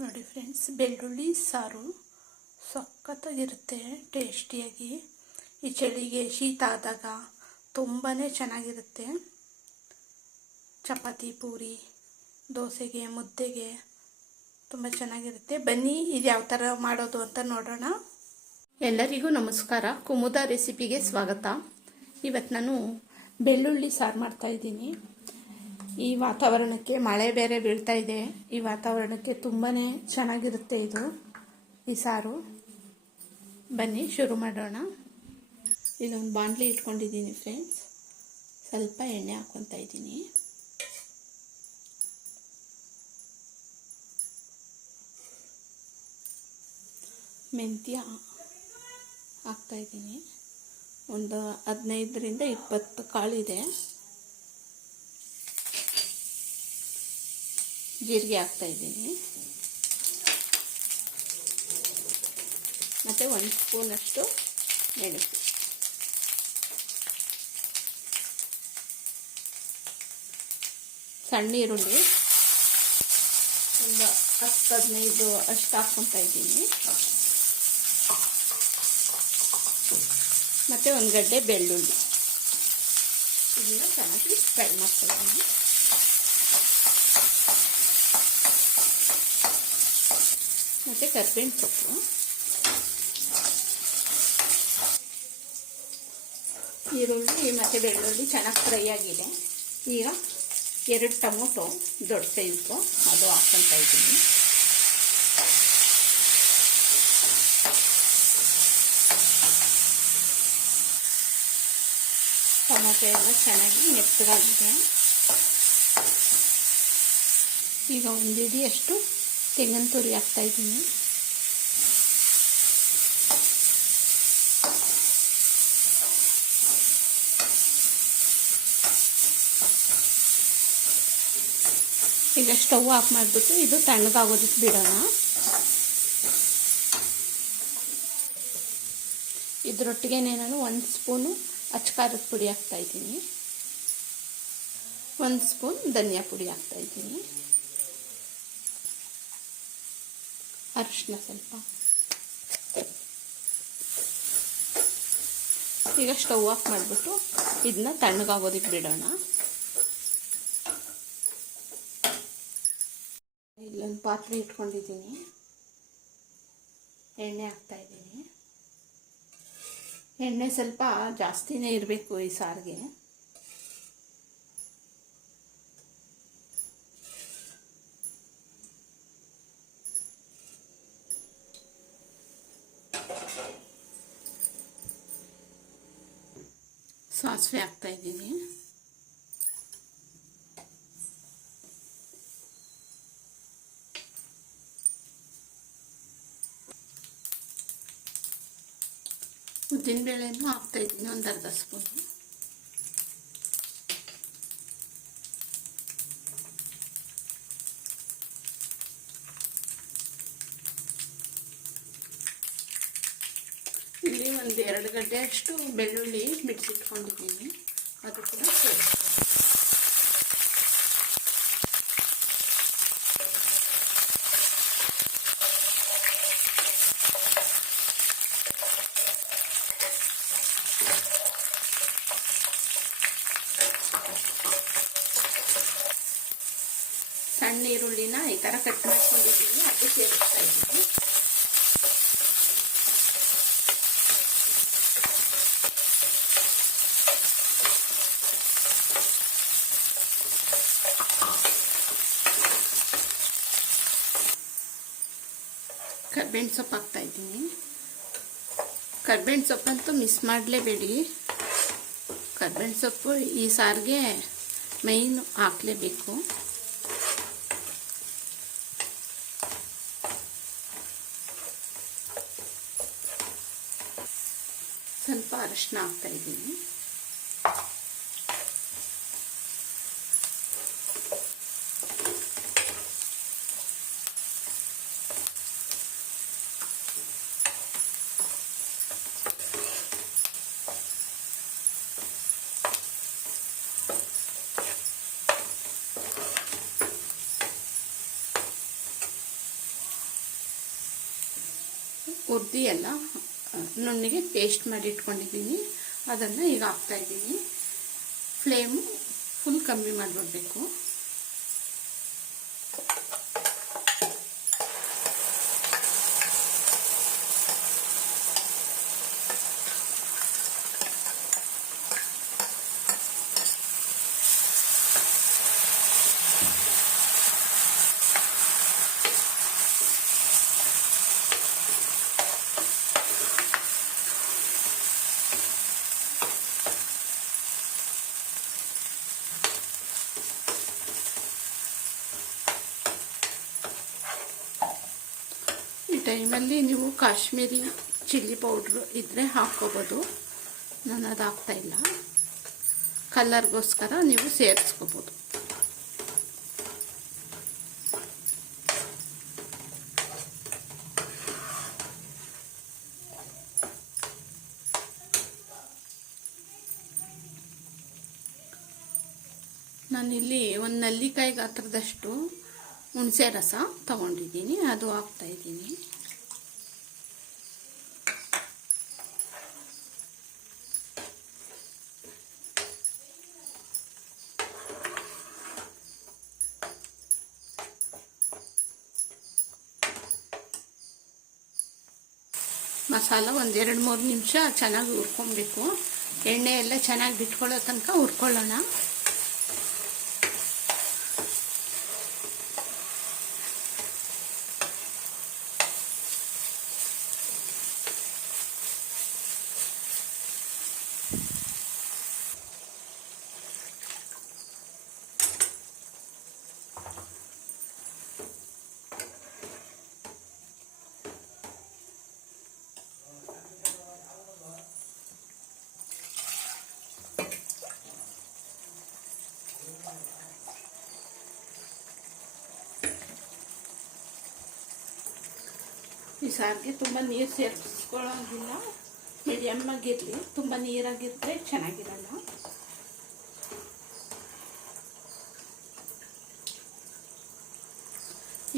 ನೋಡಿ ಫ್ರೆಂಡ್ಸ್ ಬೆಳ್ಳುಳ್ಳಿ, ಸಾರು ಸಖತ್ತಾಗಿರುತ್ತೆ ಟೇಸ್ಟಿಯಾಗಿ ಈ ಚಳಿಗೆ ಶೀತ ಆದಾಗ ತುಂಬಾ ಚೆನ್ನಾಗಿರುತ್ತೆ. ಚಪಾತಿ, ಪೂರಿ, ದೋಸೆಗೆ, ಮುದ್ದೆಗೆ ತುಂಬ ಚೆನ್ನಾಗಿರುತ್ತೆ. ಬನ್ನಿ, ಇದು ಯಾವ ಥರ ಮಾಡೋದು ಅಂತ ನೋಡೋಣ. ಎಲ್ಲರಿಗೂ ನಮಸ್ಕಾರ. ಕುಮುದ ರೆಸಿಪಿಗೆ ಸ್ವಾಗತ. ಇವತ್ತು ನಾನು ಬೆಳ್ಳುಳ್ಳಿ ಸಾರು ಮಾಡ್ತಾ ಇದ್ದೀನಿ. ಈ ವಾತಾವರಣಕ್ಕೆ ಮಳೆ ಬೇರೆ ಬೀಳ್ತಾ ಇದೆ. ಈ ವಾತಾವರಣಕ್ಕೆ ತುಂಬಾ ಚೆನ್ನಾಗಿರುತ್ತೆ ಇದು. ಈ ಸಾರು. ಬನ್ನಿ, ಶುರು ಮಾಡೋಣ. ಇಲ್ಲೊಂದು ಬಾಂಡ್ಲಿ ಇಟ್ಕೊಂಡಿದ್ದೀನಿ ಫ್ರೆಂಡ್ಸ್ ಸ್ವಲ್ಪ ಎಣ್ಣೆ ಹಾಕ್ಕೊತಾ ಇದ್ದೀನಿ. ಮೆಂತ್ಯ ಹಾಕ್ತಾಯಿದ್ದೀನಿ ಒಂದು ಹದಿನೈದರಿಂದ ಇಪ್ಪತ್ತು ಕಾಳಿದೆ. ಜೀರಿಗೆ ಹಾಕ್ತಾ ಇದ್ದೀನಿ. ಮತ್ತು ಒಂದು ಸ್ಪೂನಷ್ಟು ಮೆಣಸು. ಸಣ್ಣ ಈರುಳ್ಳಿ. ಒಂದು ಹತ್ತು ಹದಿನೈದು ಅಷ್ಟು ಹಾಕ್ಕೊತಾ ಇದ್ದೀನಿ. ಮತ್ತು ಒಂದು ಗಡ್ಡೆ ಬೆಳ್ಳುಳ್ಳಿ. ಇದನ್ನ ಚೆನ್ನಾಗಿ ಫ್ರೈ ಮಾಡ್ಕೊಳ್ಳೋಣ. ಮತ್ತು ಕರ್ಬೇವಿನ ಸೊಪ್ಪು. ಈರುಳ್ಳಿ ಮತ್ತು ಬೆಳ್ಳುಳ್ಳಿ ಚೆನ್ನಾಗಿ ಫ್ರೈ ಆಗಿದೆ. ಈಗ ಎರಡು ಟೊಮೊಟೊ, ದೊಡ್ಡ ಸೈಜು, ಅದು ಹಾಕ್ಕೊತಾ ಇದ್ದೀನಿ. ಟೊಮೊಟೊ ಎಲ್ಲ ಚೆನ್ನಾಗಿ ಮೆತ್ತಗಾಗಿದೆ ಈಗ ಒಂದು ಇಡಿಯಷ್ಟು ತೆಂಗಿನ ತುರಿ ಹಾಕ್ತಾ ಇದ್ದೀನಿ. ಈಗ ಸ್ಟವ್ ಆಫ್ ಮಾಡಿಬಿಟ್ಟು ಇದು ತಣ್ಣಗಾಗೋದಕ್ಕೆ ಬಿಡೋಣ. ಇದರೊಟ್ಟಿಗೆ ನಾನು ಒಂದು ಸ್ಪೂನು ಅಚ್ಕಾರದ ಪುಡಿ ಹಾಕ್ತಾಯಿದ್ದೀನಿ ಒಂದು ಸ್ಪೂನ್ ಧನಿಯಾ ಪುಡಿ ಹಾಕ್ತಾ ಇದ್ದೀನಿ ಅರಿಶಿನ ಸ್ವಲ್ಪ. ಈಗ ಸ್ಟವ್ ಆಫ್ ಮಾಡಿಬಿಟ್ಟು ಇದನ್ನ ತಣ್ಣಗಾಗೋದಕ್ಕೆ ಬಿಡೋಣ. ಇಲ್ಲೊಂದು ಪಾತ್ರೆ ಇಟ್ಕೊಂಡಿದ್ದೀನಿ. ಎಣ್ಣೆ ಹಾಕ್ತಾ ಇದ್ದೀನಿ. ಎಣ್ಣೆ ಸ್ವಲ್ಪ ಜಾಸ್ತಿನೇ ಇರಬೇಕು ಈ ಸಾರಿಗೆ. ಸಾಸಿವೆ ಹಾಕ್ತಾ ಇದ್ದೀನಿ ಉದ್ದಿನಬೇಳೆನೂ ಹಾಕ್ತಾ ಇದ್ದೀನಿ ಒಂದು ಅರ್ಧ ಸ್ಪೂನು ಇಲ್ಲಿ ಒಂದು ಎರಡು ಅಷ್ಟು ಬೆಳ್ಳುಳ್ಳಿ ಬಿಡಿಸಿಟ್ಕೊಂಡಿದ್ದೀನಿ ಅದು ಕೂಡ ಸೇರಿಸ್ತೀನಿ ಸಣ್ಣ ಈರುಳ್ಳಿನ ಈ ಥರ ಕಟ್ ಮಾಡ್ಕೊಂಡಿದ್ದೀನಿ, ಅದು ಸೇರಿಸ್ತಾ ಇದ್ದೀನಿ. ಕರ್ಬೇವಿನ ಸೊಪ್ಪು ಹಾಕ್ತಾ ಇದ್ದೀನಿ. ಕರ್ಬೇವಿನ ಸೊಪ್ಪಂತೂ ಮಿಸ್ ಮಾಡಲೇಬೇಡಿ. ಕರ್ಬೇವಿನ ಸೊಪ್ಪು ಈ ಸಾರಿಗೆ ಮೈನ್ ಹಾಕಲೇಬೇಕು. ಸ್ವಲ್ಪ ಅರಿಶಿನ ಹಾಕ್ತಾ ಹುರ್ದಿ ಎಲ್ಲ ನುಣ್ಣಿಗೆ ಪೇಸ್ಟ್ ಮಾಡಿ ಇಟ್ಕೊಂಡಿದ್ದೀನಿ. ಅದನ್ನು ಈಗ ಹಾಕ್ತಾಯಿದ್ದೀನಿ ಫ್ಲೇಮು ಫುಲ್ ಕಮ್ಮಿ ಮಾಡಿಬಿಡ್ಬೇಕು. ಟೈಮಲ್ಲಿ ನೀವು ಕಾಶ್ಮೀರಿ ಚಿಲ್ಲಿ ಪೌಡ್ರು ಇದ್ದರೆ ಹಾಕ್ಕೋಬೋದು. ನಾನು ಅದು ಹಾಕ್ತಾಯಿಲ್ಲ ಕಲರ್ಗೋಸ್ಕರ ನೀವು ಸೇರಿಸ್ಕೋಬೋದು. ನಾನಿಲ್ಲಿ ಒಂದು ನಲ್ಲಿಕಾಯಿ ಗಾತ್ರದಷ್ಟು ಹುಣಸೆ ರಸ ತಗೊಂಡಿದ್ದೀನಿ. ಅದು ಹಾಕ್ತಾ ಮಸಾಲ ಒಂದು ಎರಡು ಮೂರು ನಿಮಿಷ ಚೆನ್ನಾಗಿ ಹುರ್ಕೊಬೇಕು. ಎಣ್ಣೆ ಎಲ್ಲ ಚೆನ್ನಾಗಿ ಬಿಟ್ಕೊಳ್ಳೋ ತನಕ ಹುರ್ಕೊಳ್ಳೋಣ. ಈ ಸಾರಿಗೆ ತುಂಬ ನೀರು ಸೇರಿಸ್ಕೊಳ್ಳೋಂಗಿಲ್ಲ. ಮೀಡಿಯಮ್ಮಾಗಿರಲಿ ತುಂಬ ನೀರಾಗಿದ್ದರೆ ಚೆನ್ನಾಗಿರಲ್ಲ.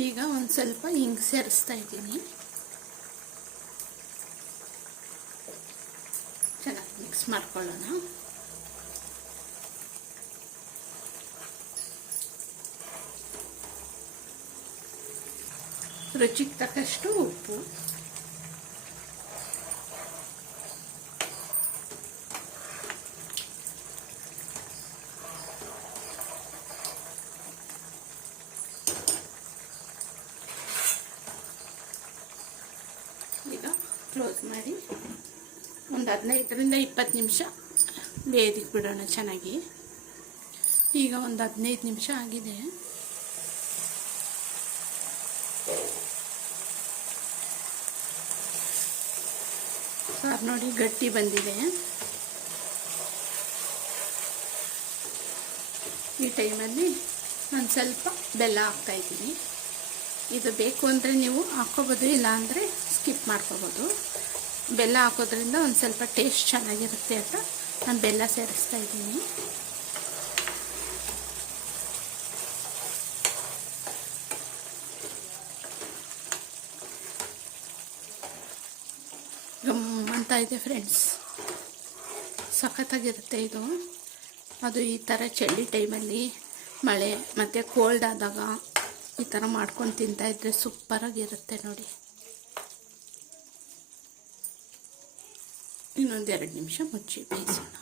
ಈಗ ಒಂದು ಸ್ವಲ್ಪ ಹಿಂಗೆ ಸೇರಿಸ್ತಾ ಇದ್ದೀನಿ. ಚೆನ್ನಾಗಿ ಮಿಕ್ಸ್ ಮಾಡ್ಕೊಳ್ಳೋಣ. ರುಚಿಗೆ ತಕ್ಕಷ್ಟು ಉಪ್ಪು. ಈಗ ಕ್ಲೋಸ್ ಮಾಡಿ ಒಂದು ಹದಿನೈದರಿಂದ ಇಪ್ಪತ್ತು ನಿಮಿಷ ಬೇಯದಿಕ್ಕೆ ಬಿಡೋಣ ಚೆನ್ನಾಗಿ. ಈಗ ಒಂದು ಹದಿನೈದು ನಿಮಿಷ ಆಗಿದೆ. ಸಾರು ನೋಡಿ ಗಟ್ಟಿ ಬಂದಿದೆ. ಈ ಟೈಮಲ್ಲಿ ಒಂದು ಸ್ವಲ್ಪ ಬೆಲ್ಲ ಹಾಕ್ತಾಯಿದ್ದೀನಿ ಇದು ಬೇಕು ಅಂದರೆ ನೀವು ಹಾಕ್ಕೋಬೋದು, ಇಲ್ಲ ಅಂದರೆ ಸ್ಕಿಪ್ ಮಾಡ್ಕೋಬೋದು. ಬೆಲ್ಲ ಹಾಕೋದ್ರಿಂದ ಒಂದು ಸ್ವಲ್ಪ ಟೇಸ್ಟ್ ಚೆನ್ನಾಗಿರುತ್ತೆ ಅಂತ ನಾನು ಬೆಲ್ಲ ಸೇರಿಸ್ತಾ ಇದ್ದೀನಿ. ಅಂತ ಇದೆ ಫ್ರೆಂಡ್ಸ್ ಸಖತ್ತಾಗಿರುತ್ತೆ ಇದು. ಅದು ಈ ಥರ ಚಳಿ ಟೈಮಲ್ಲಿ ಮಳೆ ಮತ್ತು ಕೋಲ್ಡ್ ಆದಾಗ ಈ ಥರ ಮಾಡ್ಕೊಂಡು ತಿಂತಾಯಿದ್ರೆ ಸೂಪರಾಗಿರುತ್ತೆ ನೋಡಿ. ಇನ್ನೊಂದೆರಡು ನಿಮಿಷ ಮುಚ್ಚಿ ಬೇಯಿಸೋಣ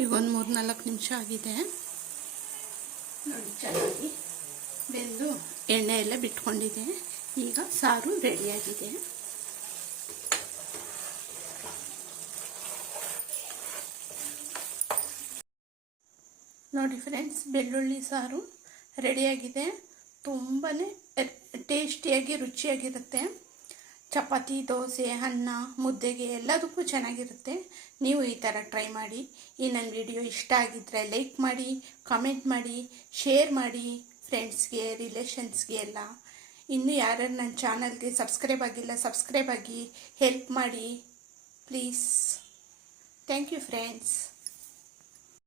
ಈಗ ಒಂದು ಮೂರು ನಾಲ್ಕು ನಿಮಿಷ ಆಗಿದೆ. ನೋಡಿ, ಚೆನ್ನಾಗಿ ಬೆಂದು ಎಣ್ಣೆ ಎಲ್ಲ ಬಿಟ್ಕೊಂಡಿದೆ ಈಗ ಸಾರು ರೆಡಿಯಾಗಿದೆ. ನೋಡಿ ಫ್ರೆಂಡ್ಸ್ ಬೆಳ್ಳುಳ್ಳಿ ಸಾರು ರೆಡಿಯಾಗಿದೆ. ತುಂಬಾ ಟೇಸ್ಟಿಯಾಗಿ, ರುಚಿಯಾಗಿರುತ್ತೆ. ಚಪಾತಿ, ದೋಸೆ, ಅನ್ನ, ಮುದ್ದೆಗೆ ಎಲ್ಲದಕ್ಕೂ ಚೆನ್ನಾಗಿರುತ್ತೆ. ನೀವು ಈ ಥರ ಟ್ರೈ ಮಾಡಿ. ಈ ನನ್ನ ವಿಡಿಯೋ ಇಷ್ಟ ಆಗಿದ್ದರೆ ಲೈಕ್ ಮಾಡಿ ಕಾಮೆಂಟ್ ಮಾಡಿ ಶೇರ್ ಮಾಡಿ ಫ್ರೆಂಡ್ಸ್ಗೆ ರಿಲೇಷನ್ಸ್ಗೆ ಎಲ್ಲ. ಇನ್ನೂ ಯಾರ್ಯಾರು ನನ್ನ ಚಾನಲ್ಗೆ ಸಬ್ಸ್ಕ್ರೈಬ್ ಆಗಿಲ್ಲ ಸಬ್ಸ್ಕ್ರೈಬ್ ಆಗಿ ಹೆಲ್ಪ್ ಮಾಡಿ ಪ್ಲೀಸ್ ಥ್ಯಾಂಕ್ ಯು ಫ್ರೆಂಡ್ಸ್